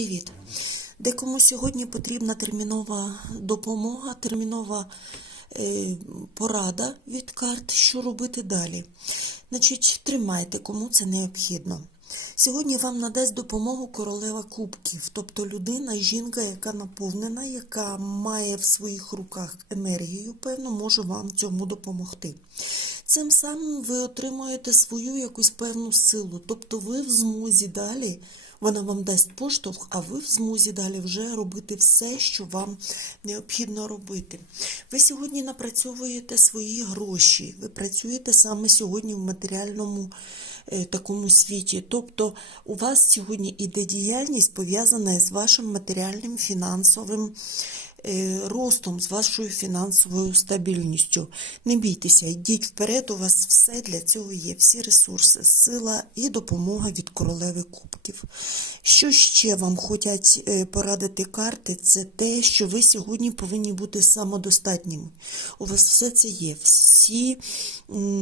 Привіт! Декому сьогодні потрібна термінова допомога, термінова е, порада від карт, що робити далі. Значить, тримайте, кому це необхідно. Сьогодні вам надасть допомогу королева кубків, тобто людина, жінка, яка наповнена, яка має в своїх руках енергію, певно, може вам цьому допомогти. Цим самим ви отримуєте свою якусь певну силу, тобто ви в змозі далі, вона вам дасть поштовх, а ви в змозі далі вже робити все, що вам необхідно робити. Ви сьогодні напрацьовуєте свої гроші, ви працюєте саме сьогодні в матеріальному е, такому світі. Тобто у вас сьогодні іде діяльність пов'язана з вашим матеріальним фінансовим ростом, з вашою фінансовою стабільністю. Не бійтеся, йдіть вперед, у вас все для цього є, всі ресурси, сила і допомога від королеви кубків. Що ще вам хочуть е, порадити карти, це те, що ви сьогодні повинні бути самодостатніми. У вас все це є, всі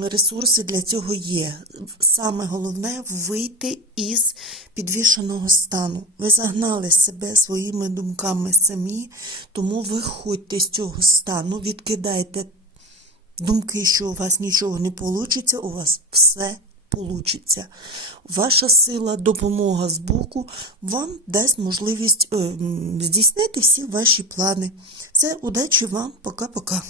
ресурси для цього є. Саме головне вийти із підвішеного стану. Ви загнали себе своїми думками самі, тому виходьте з цього стану, відкидайте думки, що у вас нічого не вийде, у вас все вийде. Ваша сила, допомога з боку вам дасть можливість е, здійснити всі ваші плани. Все, удачі вам, пока-пока.